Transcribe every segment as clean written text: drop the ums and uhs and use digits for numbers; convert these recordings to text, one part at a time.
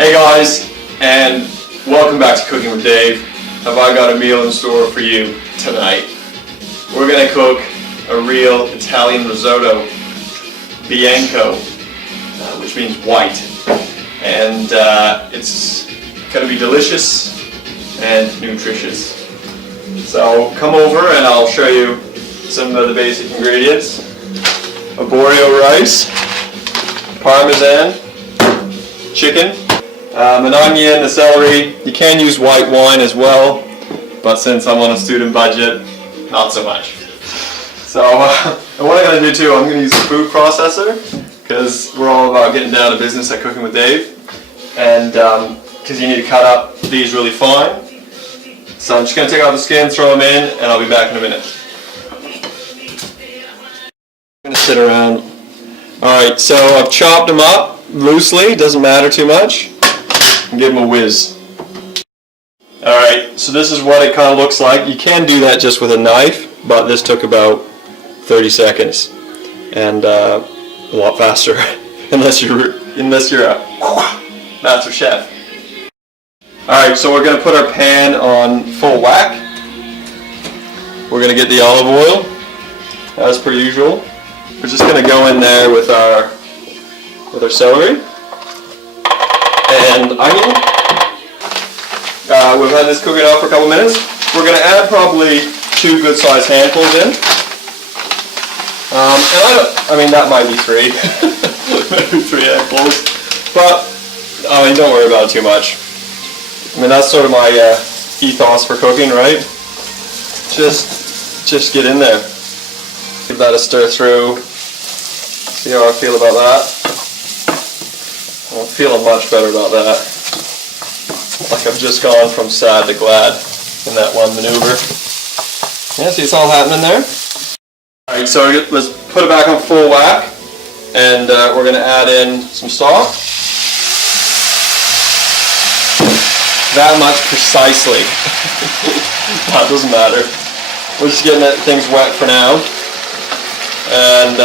Hey guys, and welcome back to Cooking with Dave. Have I got a meal in store for you tonight? We're going to cook a real Italian risotto, bianco, which means white. And it's going to be delicious and nutritious. So come over and I'll show you some of the basic ingredients. Arborio rice, parmesan, chicken, an onion, a celery. You can use white wine as well, but since I'm on a student budget, not so much. So and what I'm going to do too, I'm going to use a food processor because we're all about getting down to business at Cooking with Dave, and because you need to cut up these really fine. So I'm just going to take off the skin, throw them in, and I'll be back in a minute. I'm going to sit around. Alright, so I've chopped them up loosely, doesn't matter too much, and give them a whiz. Alright, so this is what it kind of looks like. You can do that just with a knife, but this took about 30 seconds, and a lot faster, unless you're a master chef. Alright, so we're going to put our pan on full whack. We're going to get the olive oil, as per usual. We're just going to go in there with our celery and onion. We've had this cooking out for a couple minutes. We're going to add probably 2 good-sized handfuls in. I mean that might be 3, maybe 3 handfuls, but I mean don't worry about it too much. I mean that's sort of my ethos for cooking, right? Just get in there. Give that a stir through. See how I feel about that? I'm feeling much better about that. Like I've just gone from sad to glad in that one maneuver. Yeah, see it's all happening there? Alright, so let's put it back on full whack, and we're going to add in some stock. That much precisely. That doesn't matter. We're just getting things wet for now. And,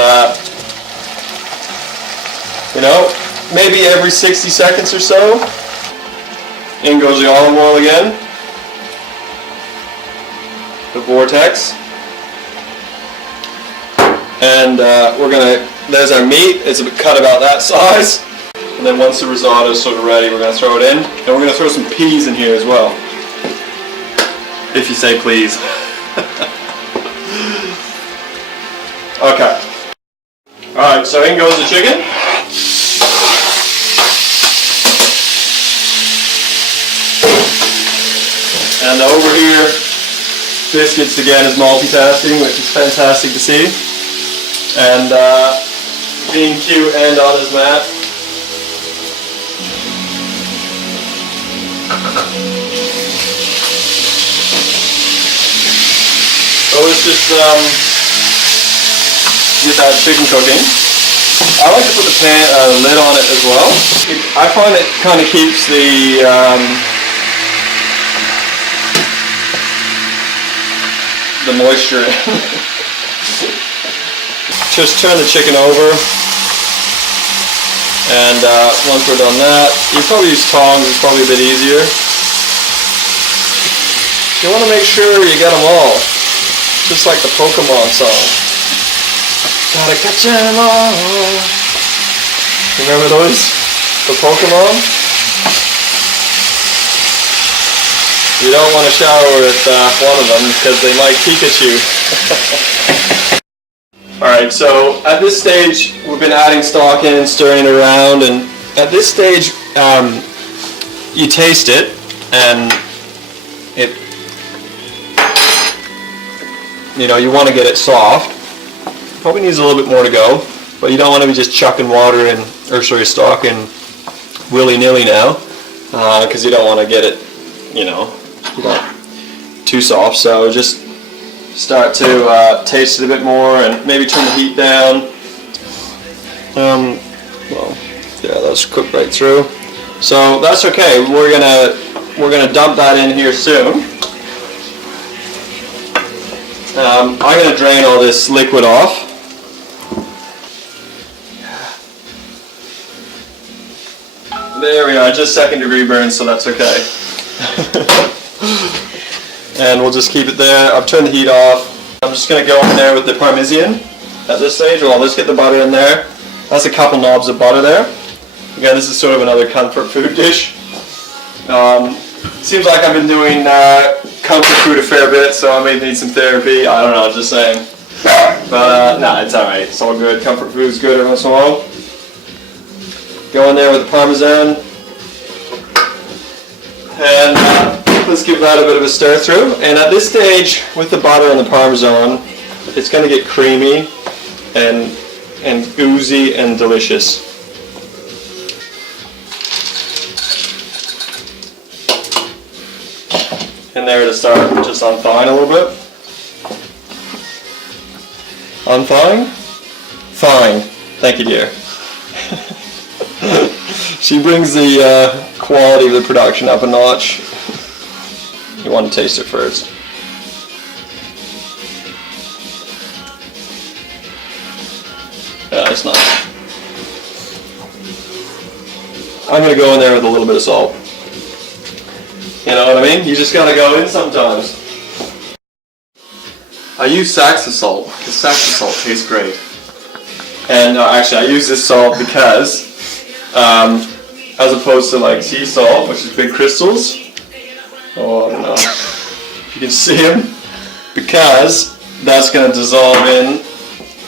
you know, maybe every 60 seconds or so, in goes the olive oil again. The vortex. And there's our meat. It's cut about that size. And then once the risotto is sort of ready, we're going to throw it in. And we're going to throw some peas in here as well. If you say please. Okay. Alright, so in goes the chicken. And over here, Biscuits again is multitasking, which is fantastic to see. And being cute and on his mat. So let's just get that chicken cooking. I like to put the lid on it as well. I find it kind of keeps the moisture in. Just turn the chicken over, and once we're done that, you probably use tongs, it's probably a bit easier. You want to make sure you get them all, just like the Pokemon song. Gotta catch 'em all. Remember those? The Pokemon? You don't want to shower with one of them because they might Pikachu. Alright, so at this stage we've been adding stock in and stirring it around, and at this stage you taste it, and you want to get it soft. Probably needs a little bit more to go, but you don't want to be just chucking water in, stock in willy-nilly now, because you don't want to get it, too soft. So just start to taste it a bit more, and maybe turn the heat down. Well, yeah, that's cooked right through. So that's okay. We're gonna dump that in here soon. I'm gonna drain all this liquid off. There we are, just second degree burn, so that's okay. And we'll just keep it there. I've turned the heat off. I'm just going to go in there with the Parmesan at this stage. Well, let's get the butter in there. That's a couple knobs of butter there. Again, this is sort of another comfort food dish. Seems like I've been doing comfort food a fair bit, so I may need some therapy. I don't know, just saying. But nah, it's alright. It's all good. Comfort food is good every once in a while. Go in there with the Parmesan. And let's give that a bit of a stir through. And at this stage, with the butter and the Parmesan, it's going to get creamy and oozy and delicious. In there to start just unthawing a little bit. Unthawing? Fine. Thank you, dear. She brings the quality of the production up a notch. You want to taste it first. Yeah, it's nice. I'm going to go in there with a little bit of salt. You know what I mean? You just gotta go in sometimes. I use Saxa salt because Saxa salt tastes great. And actually, I use this salt because, as opposed to like sea salt, which is big crystals. Oh, I don't know if you can see them, because that's gonna dissolve in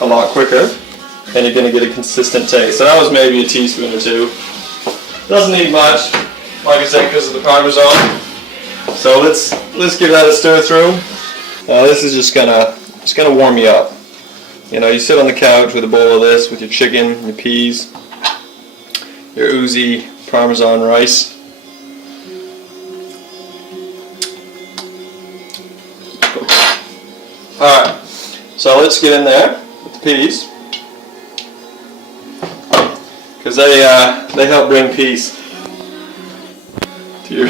a lot quicker, and you're gonna get a consistent taste. So that was maybe a teaspoon or two. Doesn't need much, like I said, because of the Parmesan. So let's give that a stir through. This is just gonna warm you up. You know, you sit on the couch with a bowl of this, with your chicken, your peas, your oozy Parmesan rice. All right, so let's get in there with the peas, because they help bring peace to your.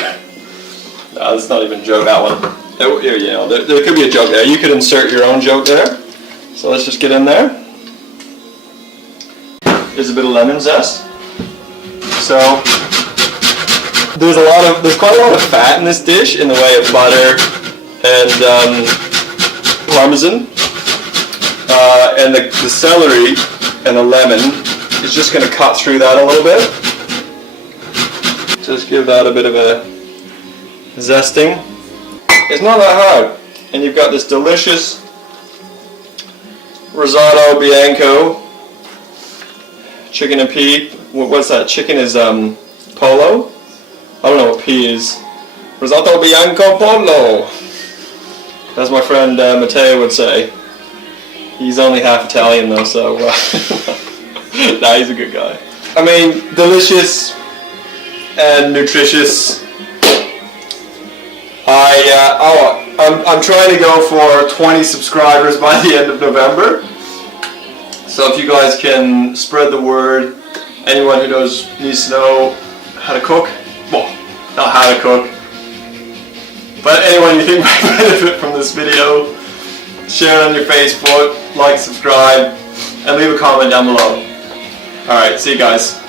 No, that's not even a joke, that one. You know, there could be a joke there. You could insert your own joke there. So let's just get in there. There's a bit of lemon zest. So there's quite a lot of fat in this dish in the way of butter and Parmesan. And the celery and the lemon is just going to cut through that a little bit. Just give that a bit of a zesting. It's not that hard, and you've got this delicious risotto bianco, chicken and pea. What's that? Chicken is polo. I don't know what pea is. Risotto bianco polo. As my friend Matteo would say. He's only half Italian though, so nah, he's a good guy. I mean, delicious and nutritious. I'm trying to go for 20 subscribers by the end of November. So if you guys can spread the word, anyone who needs to know how to cook, well, not how to cook, but anyone you think might benefit from this video, share it on your Facebook, like, subscribe, and leave a comment down below. Alright, see you guys.